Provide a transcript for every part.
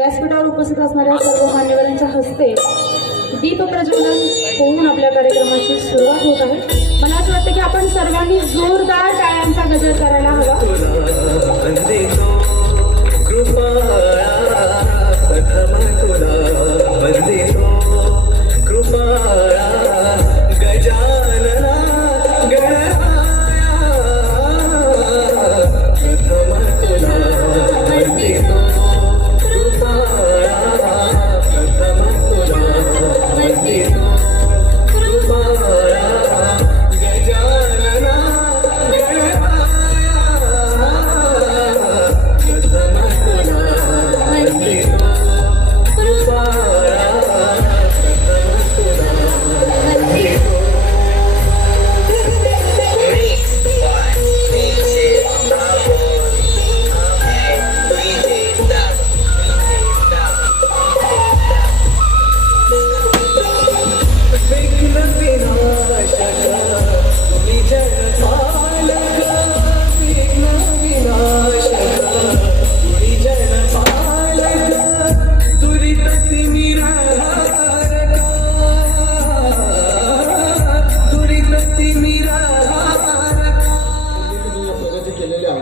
व्यासपीठावर उपस्थित असणाऱ्या सर्व मान्यवरांच्या हस्ते दीप प्रज्वलन होऊन आपल्या कार्यक्रमाची सुरुवात होत आहे. मला असं वाटतं की आपण सर्वांनी जोरदार टाळ्यांचा गजर करायला हवा.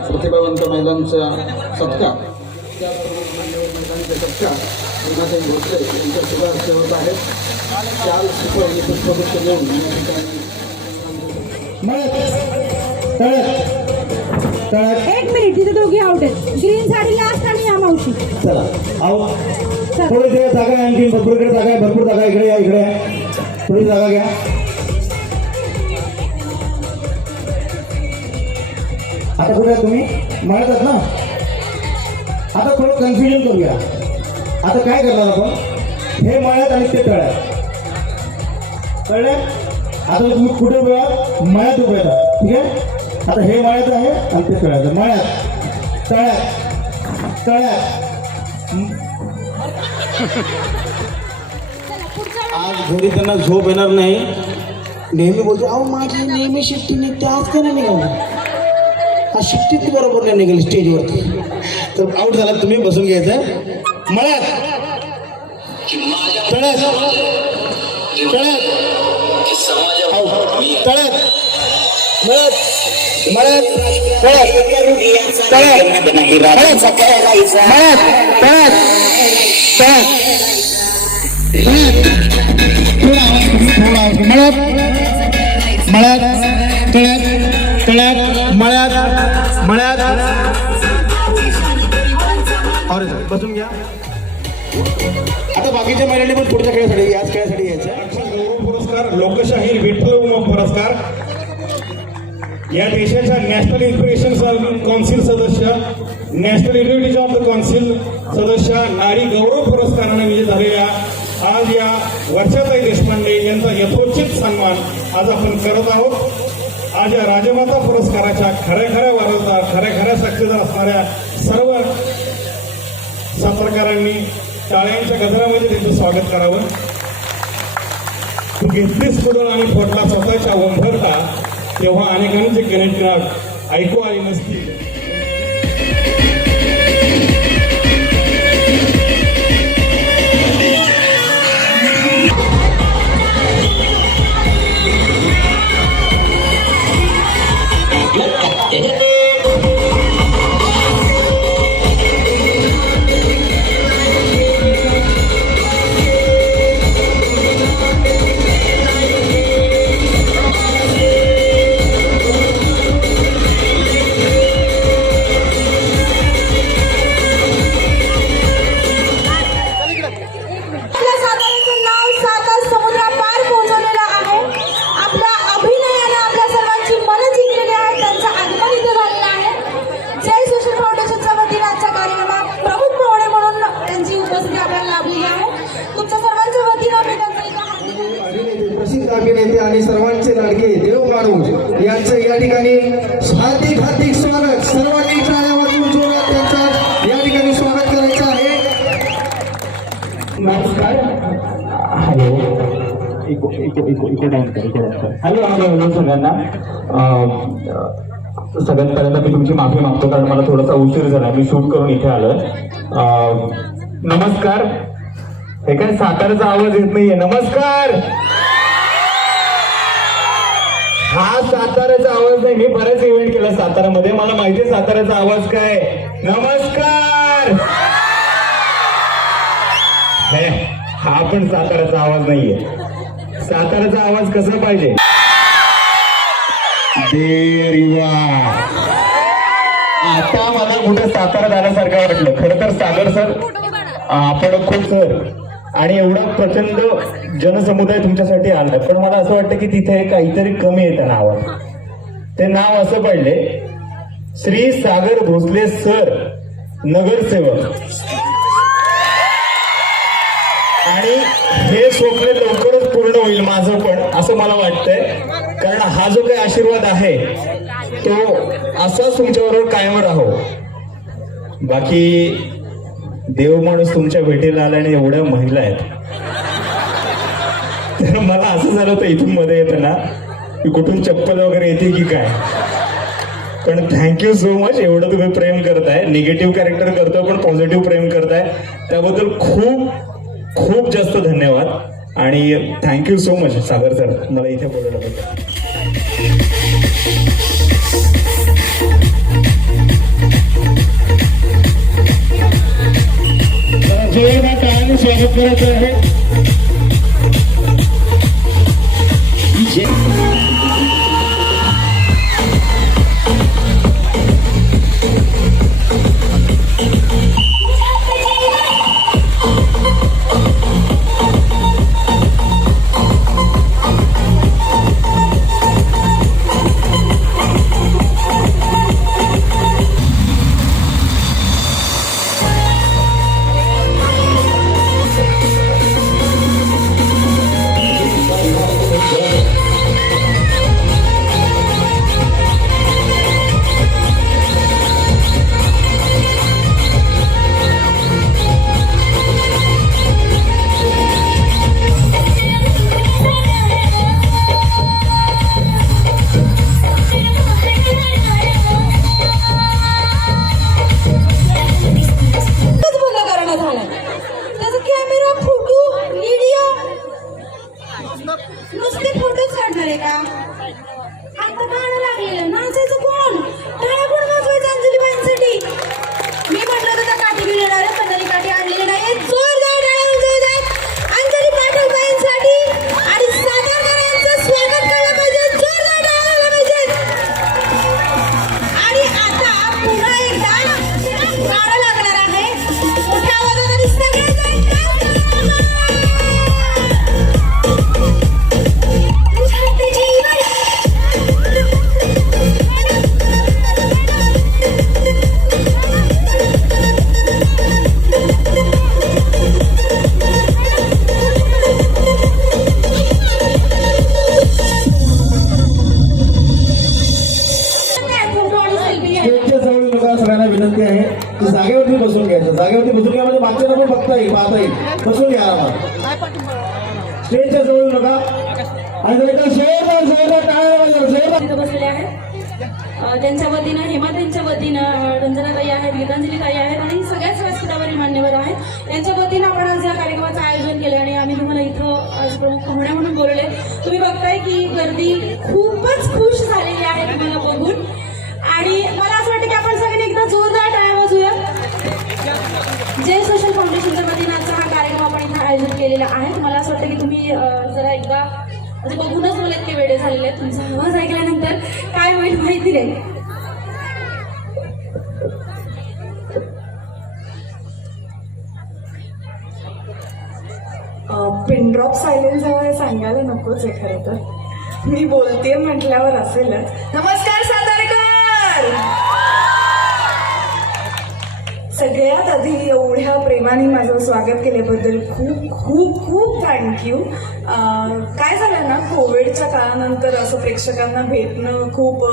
प्रतिभावंत महिलांचा सत्कार त्या महिलांचा सत्कार रीनाताई भोसले यांच्या शुभारंभ होत आहेत. चाल सुपर आणि पुष्पगुच्छ देऊन या ठिकाणी एक मिनिट, तिथे दोघी आउट आहेत. ग्रीन साडी लास्ट आणि या मावशी. चला आउट. थोडी जागा आहे, आणखी भरपूर जागा आहे, भरपूर जागा इकडे या, इकडे थोडी जागा घ्या. आता कुठे तुम्ही म्हणतात ना, आता थोडं कन्फ्युजन करूया. आता काय करणार आपण, हे मळ्यात आणि ते तळ्यात, कळलं? आता तुम्ही कुठे उभे आहात, मळ्यात उभे आहात, ठीक आहे. आता हे मळ्यात आहे आणि ते तळ्यात, मळ्यात तळ्यात तळ्यात. आज घरी त्यांना झोप येणार नाही. नेहमी बोलतो अहो माझी नेहमी शिट्टी निघते, आज का नाही निघाली, हा शिट्टीत बरोबर नाही निघाली स्टेजवरती. तर आउट झाला, तुम्ही बसून घ्यायचं. मळ्यात तळ्यात तळ्यात आउट, तळ्यात मळ्यात मळ्यात तळ्यात तळ्यात मळ्यात तळ्यात मळ्यात मळ्यात तळ्यात तळ्यात मळ्यात मळ्यात. और बसून घ्या. आता बाकीच्या महिलांनी पण पुढच्या खेळासाठी याच खेळासाठी यायचं. गौरव पुरस्कार लोकशाहीर विठ्ठल उमा पुरस्कार या देशाच्या नॅशनल इन्स्पिरेशन कौन्सिल सदस्य, national unity of the council सदस्य, नारी गौरव पुरस्काराने विजयी झालेल्या आज या वर्षाताई देशपांडे यांचा यथोचित सन्मान आज आपण करत आहोत. आज या राजमाता पुरस्काराच्या खऱ्या वारसदार, खऱ्या साक्षीदार असणाऱ्या सर्व पत्रकारांनी टाळ्यांच्या गजरामध्ये त्यांचं स्वागत करावं. तू घेतलीस पुढं आणि फोडला स्वतःच्या वंभरता, तेव्हा अनेकांचे गणित ऐकू आली नसती. अभिनेते आणि सर्वांचे लाडके देव माणूस यांचं या ठिकाणी हार्दिक स्वागत. सर्वांनी टाळ्या वाजवून जोरात त्यांचं या ठिकाणी स्वागत करायचं आहे. नमस्कार. हॅलो, हॅलो सगळ्यांना. सगळ्यात पहिल्यांदा मी तुमची माफी मागतो, कारण मला थोडासा उशीर झाला. मी शूट करून इथे आलोय. नमस्कार. हे काय साताऱ्याचा आवाज येत नाहीये. नमस्कार. हा साताऱ्याचा आवाज नाही. मी बरेच इव्हेंट केला साताऱ्यामध्ये, मला माहितीये साताऱ्याचा आवाज काय. नमस्कार. हे हा पण साताऱ्याचा आवाज नाहीये. साताऱ्याचा आवाज कसा पाहिजे. देवा, आता मला कुठे सातारा जाण्यासारखं वाटलं. खरं तर सागर सर, आपण खूप सर आणि एवढा प्रचंड जनसमुदाय तुमच्यासाठी आला, पण मला असं वाटतं की तिथे काहीतरी कमी येतं नावात. ते नाव असं पडले, श्री सागर भोसले सर, नगरसेवक. आणि हे स्वप्न लवकरच पूर्ण होईल माझं पण, असं मला वाटतंय. कारण हा जो काही आशीर्वाद आहे तो असाच तुमच्याबरोबर कायम राहो. बाकी देव माणूस तुमच्या भेटीला आला आणि एवढ्या महिला आहेत, तर मला असं झालं होतं इथून मध्ये येताना की कुठून चप्पल वगैरे येते की काय. पण थँक्यू सो मच, एवढं तुम्ही प्रेम करताय. निगेटिव्ह कॅरेक्टर करतो पण पॉझिटिव्ह प्रेम करताय, त्याबद्दल खूप खूप जास्त धन्यवाद. आणि थँक्यू सो मच सागर सर, मला इथे बोलवल्याबद्दल. जोरदार टाळ्यांनी स्वागत करायचं आहे. नुसते फोटोच काढणार आहे का. आता गाणं लागलेलं, नाचायचं कोण, टाळ्या कोण वाजवायचं अंजलीबाईंसाठी. मी म्हटलं तर त्या काठी घेऊन येणार आहे, पण तरी काठी आणलेली नाही. जोरदार टाळ्या वाजवत अंजली पाटीलबाईंसाठी आणि सातारकरांचं स्वागत करायला पाहिजे. जोरदार टाळ्या वाजवायला पाहिजे. आणि आता पुन्हा एकदा गाणं लागणार आहे मोठ्या आवाजात आणि सगळेजण स्टेजच्या जवळ लोकांना सगळ्यांना विनंती आहे की जागेवरती बसून घ्यायचं. जागेवरती बसून घ्या म्हणजे मागच्या पण बघता येईल, पाहता येईल. बसून घ्या आरामात. स्टेजच्या जवळ नका. आणि जर का जोरदार जोरदार टाळ्या वाजवा, जोरदार. तिथं बसलेले आहेत. त्यांच्या वतीनं, हेमाताईंच्या वतीनं रंजनाताई आहेत, गीतांजलीताई आहेत आणि सगळ्याच व्यासपीठावरील मान्यवर आहेत. यांच्या वतीनं आपण आज या कार्यक्रमाचं आयोजन केलं आणि आम्ही तुम्हाला इथं आज प्रमुख पाहुण्या म्हणून बोलवले. तुम्ही बघताय की गर्दी खूपच खुश झालेली आहे तुम्हाला बघून. आणि मला असं वाटतं की आपण सगळ्यांनी एकदा जोरदार टाळ्या वाजूया. जय सोशल फाउंडेशनच्या वतीनं आजचा हा कार्यक्रम आपण इथं आयोजित केलेला आहे. मला असं वाटतं की तुम्ही जरा एकदा म्हणजे बघूनच मला इतके वेळे झालेले आहेत. तुमचा आवाज ऐकल्यानंतर काय होईल माहिती नाही. पिनड्रॉप सायलेन्स हे सांगायला नकोच आहे खरं तर. मी बोलते म्हटल्यावर असेलच. नमस्कार सातारकर. सगळ्यात आधी एवढ्या प्रेमाने माझं स्वागत केल्याबद्दल खूप खूप खूप थँक्यू. काय झालं ना, कोविडच्या काळानंतर असं प्रेक्षकांना भेटणं खूप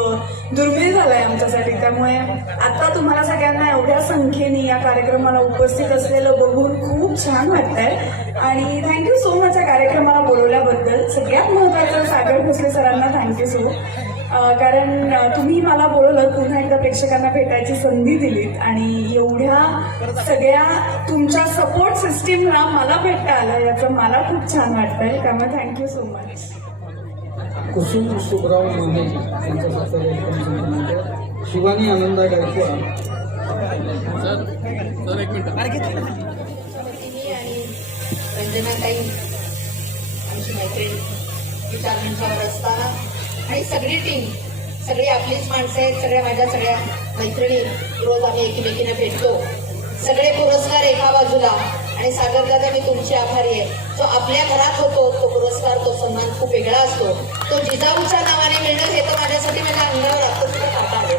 दुर्मिळ झालं आहे आमच्यासाठी. त्यामुळे आता तुम्हाला सगळ्यांना एवढ्या संख्येने या कार्यक्रमाला उपस्थित असलेलं बघून खूप छान वाटतंय. आणि थँक्यू सो मच या कार्यक्रमाला बोलवल्याबद्दल. सगळ्यात महत्त्वाचं सागर भोसले सरांना थँक्यू सो. कारण तुम्ही मला बोलवलं, पुन्हा एकदा प्रेक्षकांना भेटायची संधी दिलीत आणि एवढ्या सगळ्या तुमच्या सपोर्ट सिस्टीमला मला भेटता आलं याचं मला खूप छान वाटतंय. त्यामुळे thank you so much. Kusum Sukhrao Mane यांचा सातारा शिवानी आनंदा गायकवाड आणि रंजनाताई आमची मैत्रीण विचार मंचावर असताना आणि सगळी टीम, सगळी आपलीच माणसं आहेत, सगळ्या मैत्रिणी, रोज आम्ही एकमेकीने भेटतो. सगळे पुरस्कार एका बाजूला आणि सागरदादा मी तुमची आभारी आहे. जो आपल्या घरात होतो तो पुरस्कार, तो सन्मान खूप वेगळा असतो. तो जिजाऊच्या नावाने मिळणं हे तर माझ्यासाठी माझ्या अंगावर आता सुद्धा काटा आहे.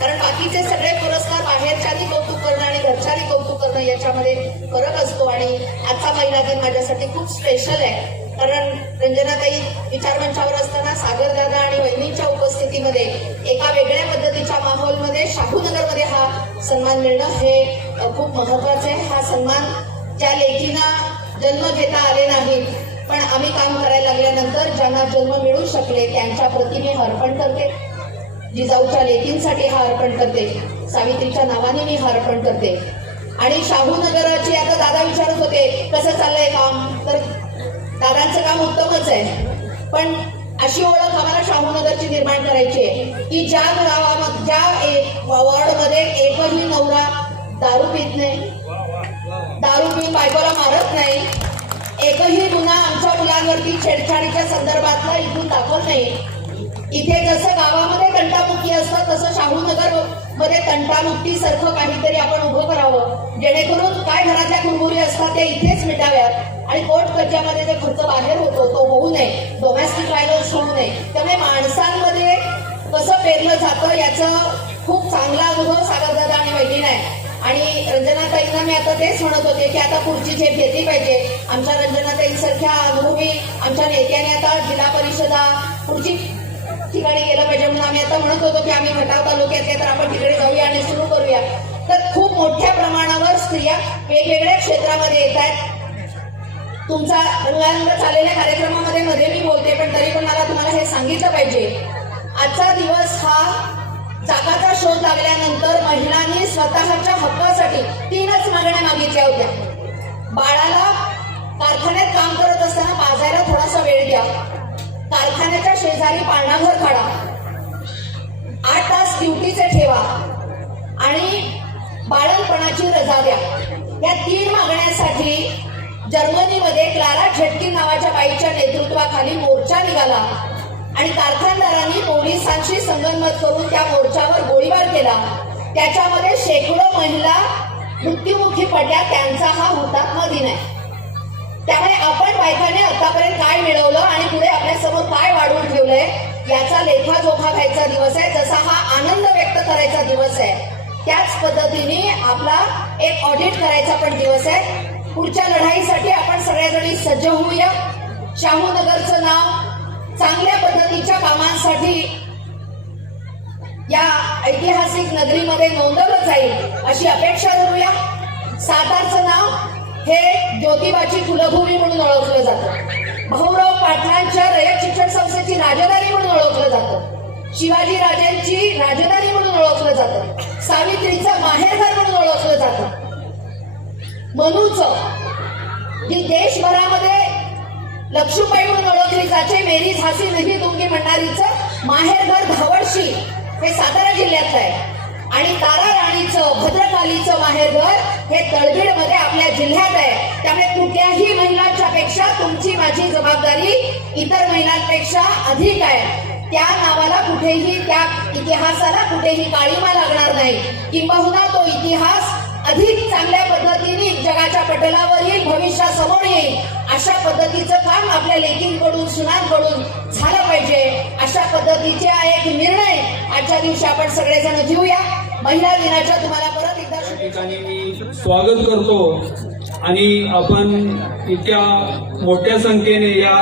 कारण बाकीचे सगळे पुरस्कार बाहेरच्यानी कौतुक करणं आणि घरच्यानी कौतुक करणं याच्यामध्ये फरक असतो. आणि आजचा महिला दिन माझ्यासाठी खूप स्पेशल आहे. कारण रंजनाताई विचार मंचावर असताना सागरदादा आणि वहिनीच्या उपस्थितीमध्ये एका वेगळ्या पद्धतीच्या माहोलमध्ये शाहूनगरमध्ये हा सन्मान मिळणं हे खूप महत्वाचं आहे. हा सन्मान ज्या लेकींना जन्म घेता आले नाहीत पण आम्ही काम करायला लागल्यानंतर ज्यांना जन्म मिळू शकले त्यांच्या प्रती मी अर्पण करते. जिजाऊच्या लेकींसाठी हा अर्पण करते, सावित्रीच्या नावाने मी हा अर्पण करते. आणि शाहूनगराची आता दादा विचारत होते कसं चाललंय काम, तर दादांचं काम उत्तमच आहे. पण अशी ओळख आम्हाला शाहूनगरची निर्माण करायची आहे की ज्या गावामध्ये, ज्या वॉर्डमध्ये एकही नवरा दारू पित नाही, दारू पिऊन बायकोला मारत नाही, एकही गुन्हा आमच्या मुलांवरती छेडछाडीच्या संदर्भातला इथून दाखवत नाही. इथे जसं गावामध्ये तंटामुक्ती असतं तसं शाहूनगर मध्ये तंटामुक्ती सारखं काहीतरी आपण उभं करावं, जेणेकरून काय घरातल्या कुरबुरी असतात त्या इथेच मिटाव्यात आणि कोर्ट कच्यामध्ये जे खर्च बाहेर होतो तो होऊ नये, डोमेस्टिक व्हायलन्स होऊ नये. त्यामुळे माणसांमध्ये कसं पेरलं जातं याचं खूप चांगला अनुभव सागरदादा आणि वहिनीला आहे. आणि रंजनाताईंना मी आता तेच म्हणत होते की आता पुढची झेप घेतली पाहिजे. आमच्या रंजनाताईंसारख्या अनुभवी आमच्या नेत्याने आता जिल्हा परिषदा पुढची ठिकाणी गेलं पाहिजे म्हणून आम्ही आता म्हणत होतो की आम्ही खटाव तालुक्यातले तर आपण तिकडे जाऊया आणि सुरू करूया. तर खूप मोठ्या प्रमाणावर स्त्रिया वेगवेगळ्या क्षेत्रामध्ये येत आहेत. तुमचा रंगारंग चाललेल्या कार्यक्रमामध्ये मध्ये मी बोलते पण तरी पण मला तुम्हाला हे सांगितलं पाहिजे. आजचा दिवस हा चाकाचा शोध लागल्यानंतर महिलांनी स्वतःच्या हक्कासाठी 3च मागण्या मागितल्या होत्या. बाळाला कारखान्यात काम करत असताना पाजायला थोडासा वेळ द्या, कारखान्याच्या शेजारी पाळणाघर काढा, 8 तास ड्युटीचे ठेवा आणि बाळणपणाची रजा द्या. या 3 मागण्यांसाठी जर्मनीमध्ये क्लारा झेटकिन नावाच्या बाईच्या नेतृत्वाखाली मोर्चा निघाला आणि कारखानदारांनी पोलिसांशी संगनमत करून त्या मोर्चावर गोळीबार केला. त्याच्यामध्ये शेकडो महिला मृत्युमुखी पडल्या. त्यांचा हा हुतात्मा दिन आहे. त्यामुळे आपण बायकाने आतापर्यंत काय मिळवलं आणि पुढे आपल्यासमोर काय वाढवून ठेवलंय याचा लेखाजोखा घ्यायचा दिवस आहे. जसा हा आनंद व्यक्त करायचा दिवस आहे त्याच पद्धतीने आपला एक ऑडिट करायचा पण दिवस आहे. पुढच्या लढाईसाठी आपण सगळ्याजणी सज्ज होऊया. शाहूनगरचं नाव चांगल्या पद्धतीच्या कामांसाठी या ऐतिहासिक नगरीमध्ये नोंदवलं जाईल अशी अपेक्षा धरूया. सातारचं नाव हे ज्योतिबाची कुलभूमी म्हणून ओळखलं जातं. भाऊराव पाटलांच्या रयत शिक्षण संस्थेची राजधानी म्हणून ओळखलं जातं. शिवाजी राजांची राजधानी म्हणून ओळखलं जातं. सावित्रीचं माहेरघर म्हणून ओळखलं जातं. मनूचं जी देशभरामध्ये लक्ष्मीबाई म्हणून ओळखली जाते, मेरी झाशी नाही दुंगी म्हणणारीचं माहेरघर धावडशी हे सातारा जिल्ह्यातलं आहे. आणि तारा राणीचं भद्रकालीचं माहेरघर हे तळबीडमध्ये आपल्या जिल्ह्यात आहे. त्यामुळे कुठल्याही महिलांच्या पेक्षा तुमची माझी जबाबदारी इतर महिलांपेक्षा अधिक आहे. त्या नावाला कुठेही, त्या इतिहासाला कुठेही काळीमा लागणार नाही. किंबहुना तो इतिहास अधिक चांगल्या पद्धतीने जगाच्या पटलावर येईल, भविष्यासमोर येईल. अशा पद्धतीचं काम आपल्या लेकींकडून, सुनांकडून झालं पाहिजे. अशा पद्धतीचा एक निर्णय आजच्या दिवशी आपण सगळेजण घेऊया. महिला दिनाच्या तुम्हाला परत एकदा ठिकाणी मी स्वागत करतो आणि आपण इतक्या मोठ्या संख्येने या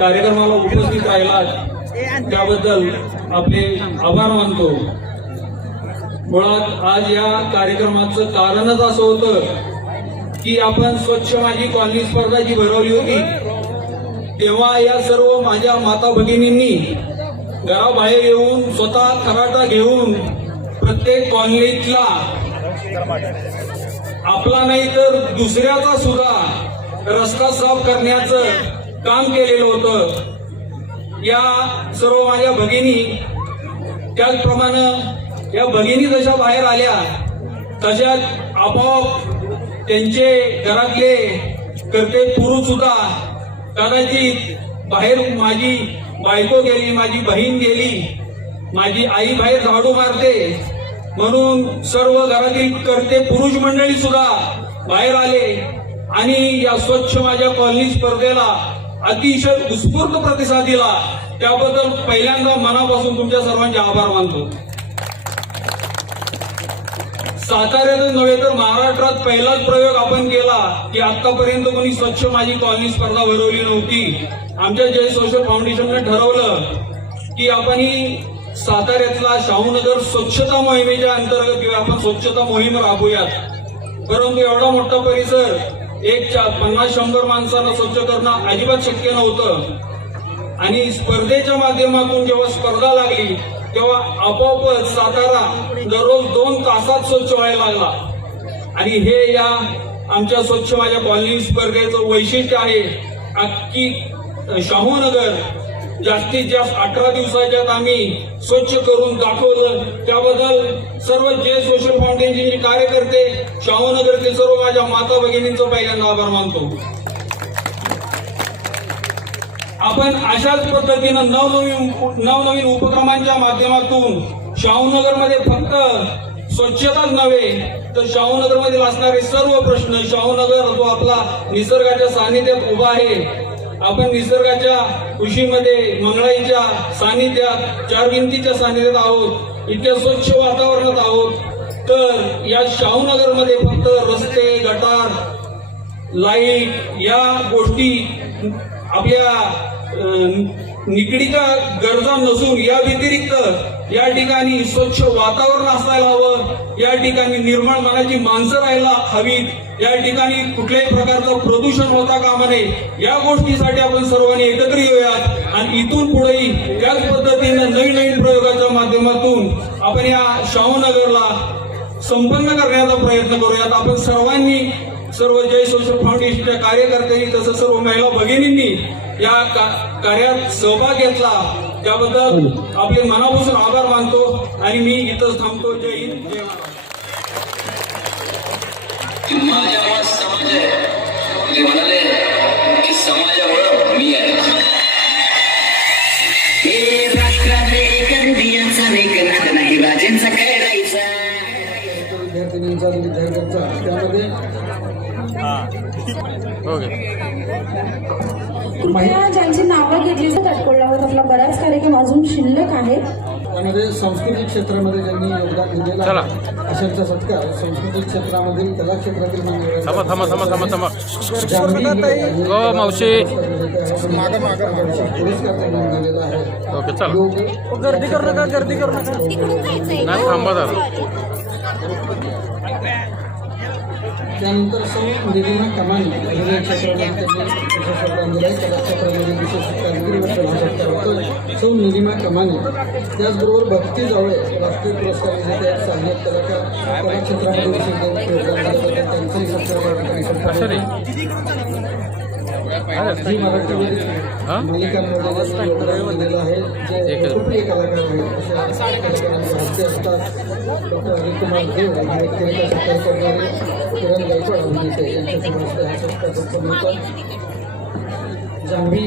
कार्यक्रमाला उपस्थित राहिलात त्याबद्दल आपले आभार मानतो. मुळात आज या कार्यक्रमाचं कारणच असं होतं की आपण स्वच्छ माझी कॉलनी स्पर्धा जी भरवली होती तेव्हा या सर्व माझ्या माता भगिनींनी घराबाहेर येऊन स्वतः खराटा घेऊन प्रत्येक कॉलनीतला आपला नाही तर दुसऱ्याचा सुद्धा रस्ता साफ करण्याचं काम केलेलं होतं. या सर्व माझ्या भगिनी, त्याचप्रमाणे या भगिनी जशा बाहेर आल्या तशाच आपोआप त्यांचे घरातले करते पुरुष सुद्धा कदाचित बाहेर माझी बायको गेली, माझी बहीण गेली, माझी आई बाहेर झाडू मारते म्हणून सर्व घरातील करते पुरुष मंडळी सुद्धा बाहेर आले आणि या स्वच्छ माझ्या कॉलनी स्पर्धेला अतिशय उत्स्फूर्त प्रतिसाद दिला. त्याबद्दल पहिल्यांदा मनापासून तुमच्या सर्वांचे आभार मानतो. साताऱ्यातच नव्हे तर महाराष्ट्रात पहिलाच प्रयोग आपण केला की आतापर्यंत कोणी स्वच्छ माझी कॉलनी स्पर्धा भरवली नव्हती. आमच्या जय सोशल फाउंडेशनने ठरवलं की आपण ही साताऱ्यातला शाहूनगर स्वच्छता मोहिमेच्या अंतर्गत आपण स्वच्छता मोहीम राबवूयात. परंतु एवढा मोठा परिसर 50-100 माणसांना स्वच्छ करणं अजिबात शक्य नव्हतं आणि स्पर्धेच्या माध्यमातून जेव्हा स्पर्धा लागली तेव्हा आपोआपच सातारा दररोज 2 तासात स्वच्छ व्हायला लागला. आणि हे या आमच्या स्वच्छ माझ्या कॉलनी स्पर्धेचं वैशिष्ट्य आहे. अख्खी शाहूनगर जास्तीत जास्त 18 दिवसाच्यात आम्ही स्वच्छ करून दाखवलं. त्याबद्दल सर्व जे सोशल फाउंडेशनचे कार्यकर्ते, शाहूनगरचे सर्व माझ्या माता भगिनींचं पहिल्यांदा आभार मानतो. आपण अशाच पद्धतीनं नवनवीन उपक्रमांच्या माध्यमातून शाहूनगरमध्ये फक्त स्वच्छताच नव्हे तर शाहूनगरमधील असणारे सर्व प्रश्न, शाहूनगर जो आपला निसर्गाच्या सानिध्यात उभा आहे, आपण निसर्गाच्या कुशीमध्ये मंगळाईच्या सानिध्यात, 4 भिंतीच्या सानिध्यात आहोत, इतक्या स्वच्छ वातावरणात आहोत. तर या शाहूनगरमध्ये फक्त रस्ते, गटार, लाईट या गोष्टी आपल्या निकडीच्या गरजा नसून या व्यतिरिक्त या ठिकाणी स्वच्छ वातावरण असायला हवं, या ठिकाणी निर्मळ मनाची माणसं राहायला हवीत, या ठिकाणी कुठल्याही प्रकारचं प्रदूषण होता कामा नये. या गोष्टीसाठी आपण सर्वांनी एकत्र येऊयात आणि इथून पुढेही त्याच पद्धतीने नवीन प्रयोगाच्या माध्यमातून आपण या शाहूनगरला संपन्न करण्याचा प्रयत्न करूयात. आपण सर्वांनी, सर्व जय सोशल फाउंडेशनच्या कार्यकर्त्यांनी तसंच सर्व महिला भगिनींनी या कार्यात सहभाग घेतला त्याबद्दल आपले मनापासून आभार मानतो आणि मी इथंच थांबतो. जय हिंद, जय महाराष्ट्र. माझ्यामुळे समाज आहे. ते म्हणाले की समाजामुळे मी आहे. हे राष्ट्रात एक दियांचा लेख नाद नाही राजेंचा काय राहायचा. विद्यार्थिनींचा आणि विद्यार्थ्यांचा त्यामध्ये कृपया ज्यांची नावं घेतली तटकोळावर आपला बराच कार्यक्रम अजून शिल्लक आहे. त्यामध्ये सांस्कृतिक क्षेत्रामध्ये ज्यांनी योगदान दिलेलं आहे अशांचा सत्कार सांस्कृतिक क्षेत्रामधील कला क्षेत्रातील पुरस्कार त्यांना दिलेला आहे. गर्दी करू नका थांबा. त्यानंतर सौ निलिमा कमानी अभिनय क्षेत्रामध्ये त्यांनी विशेष योगदान दिलं आहे. कला क्षेत्रामध्ये विशेष कामगिरीवर त्यांचा सत्कार होतो. सौ निलिमा कमानी. त्याचबरोबर भक्ती जावळे राष्ट्रीय पुरस्कार विजेते आहेत. सहाय्यक कलाकार, कला क्षेत्रामध्ये विशेष योगदान दिलं आहे त्यांचंही सत्कार झी मराठीवरील मालिकांमध्ये योगदान दिलेलं आहे. जे लोकप्रिय कलाकार आहेत अशा कलाकारांचे हस्ते असतात. डॉक्टर अनिलकुमार देव हे व्यक्तिरेखा सत्कार करणारे किरण गायकवाड अभिनेते यांच्या समोर हा सत्कार संपन्न होता. जान्हवी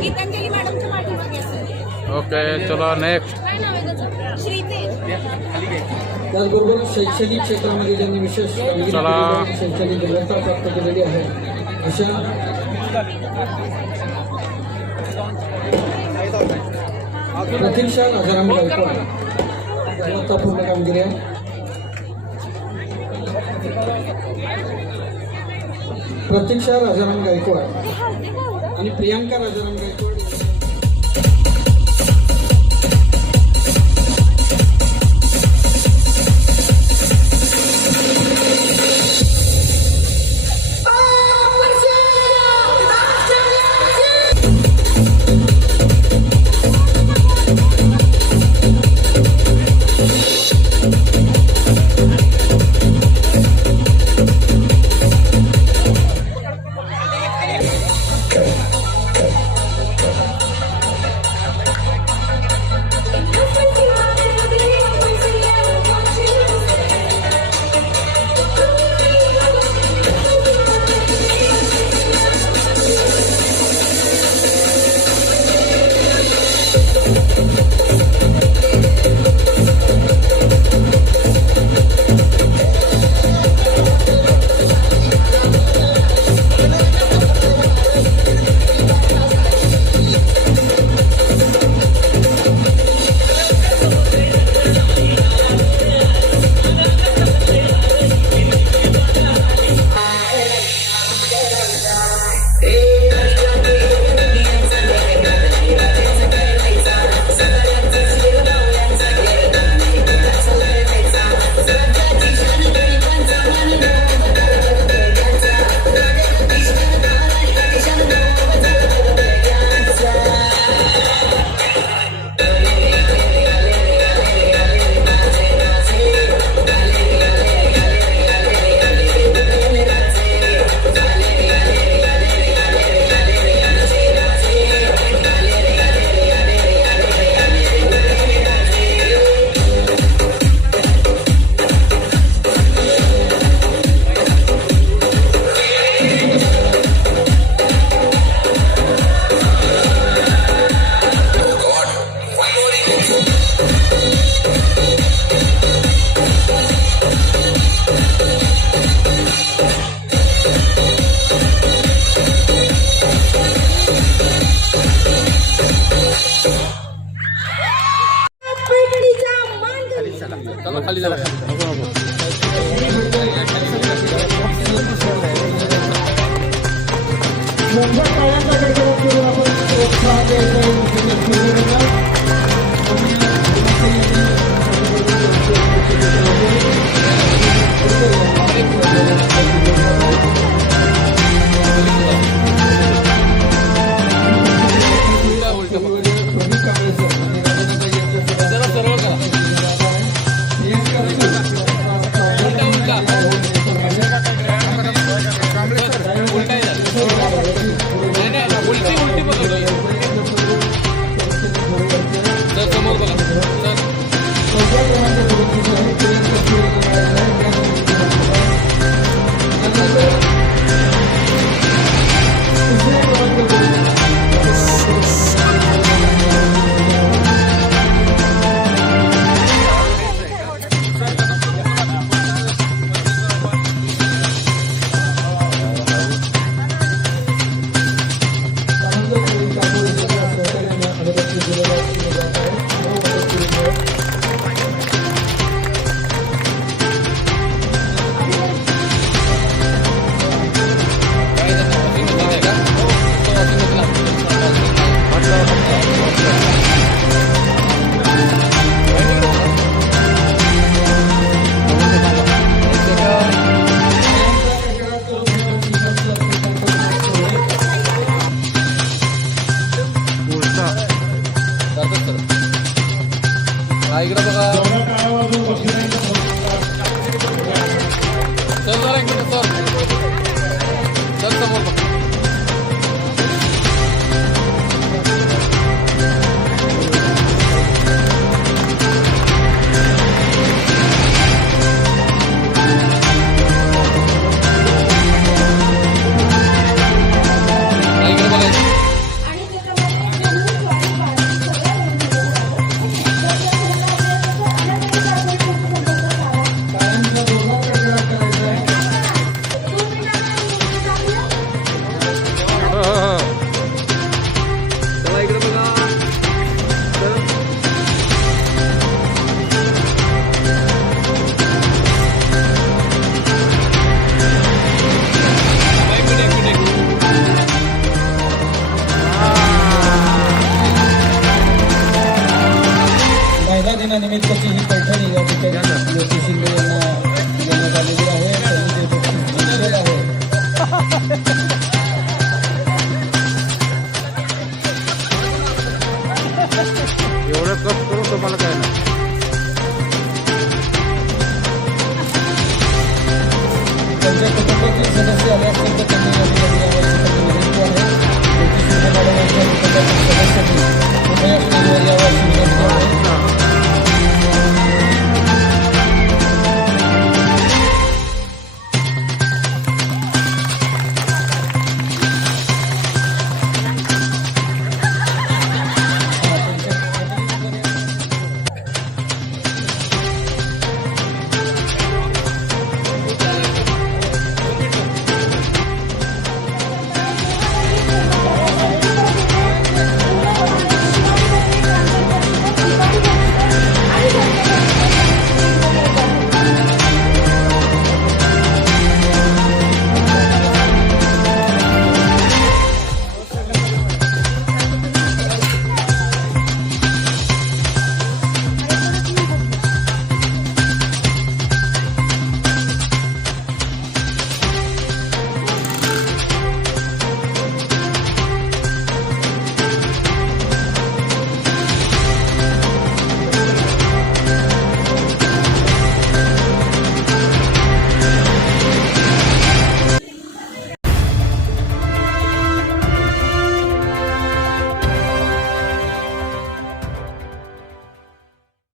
गीतांजली मॅडमच्या पाठीमागे ओके, चला नेक्स्ट. त्याचबरोबर शैक्षणिक क्षेत्रामध्ये ज्यांनी विशेष कामगिरी केलेली आहे, शैक्षणिक गुणवत्ता प्राप्त केलेली आहे अशा प्रतीक्षा राजाराम गायकवाड गुणवत्तापूर्ण कामगिरी आहे. प्रतीक्षा राजाराम गायकवाड आणि प्रियांका राजाराम गायकवाड